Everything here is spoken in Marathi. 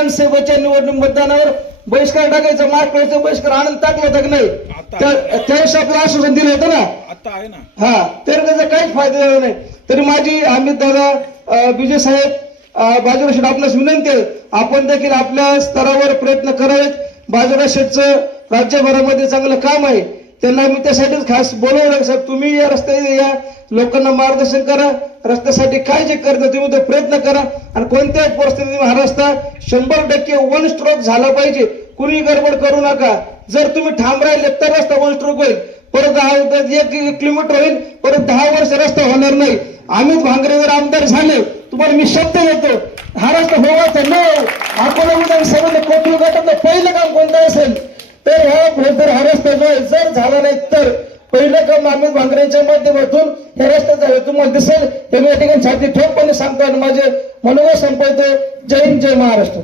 विधानसभेच्या निवडणूक मतदानावर बहिष्कार टाकायचा, मार्च बहिष्कार आनंद टाकला तर नाही, त्यावेळेस आपलं आश्वासन दिलं होतं ना, आता आहे ना. हा, तर त्याचा काहीच फायदा झाला नाही. तरी माझी अमित दादा, विजय साहेब, बाजीराव शेठ आपल्यास विनंती आहे, आपण देखील आपल्या स्तरावर प्रयत्न करावेत. बाजीराव शेठचं राज्यभरामध्ये चांगलं काम आहे, त्यांना मी त्यासाठीच खास बोलवलं. साहेब तुम्ही या रस्त्याने या, लोकांना मार्गदर्शन करा, रस्त्यासाठी काय जे करता तुम्ही तो प्रयत्न करा, आणि कोणत्याही परिस्थितीत हा रस्ता 100% वन स्ट्रोक झाला पाहिजे. कुणी गडबड करू नका. जर तुम्ही ठाम राहिले तर रस्ता वन स्ट्रोक होईल, परत 1 किलोमीटर होईल, परत 10 वर्ष रस्ता होणार नाही. अमित भांगरे जर आमदार झाले, तुम्हाला मी शब्द देतो, हा रस्ता होवायचा नाही. अकोला विधानसभेला कोथरूड गटातलं पहिलं काम कोणतं असेल तर हा रस्ता जो आहे, जर झाला नाही तर पहिलं काम अमित भांगरेंच्या माध्यमातून हे रस्ता झाले तुम्हाला दिसेल. हे मी या ठिकाणी छाती ठोकपणे सांगतो आणि माझे मनोगत संपवतो. जय हिंद, जय महाराष्ट्र.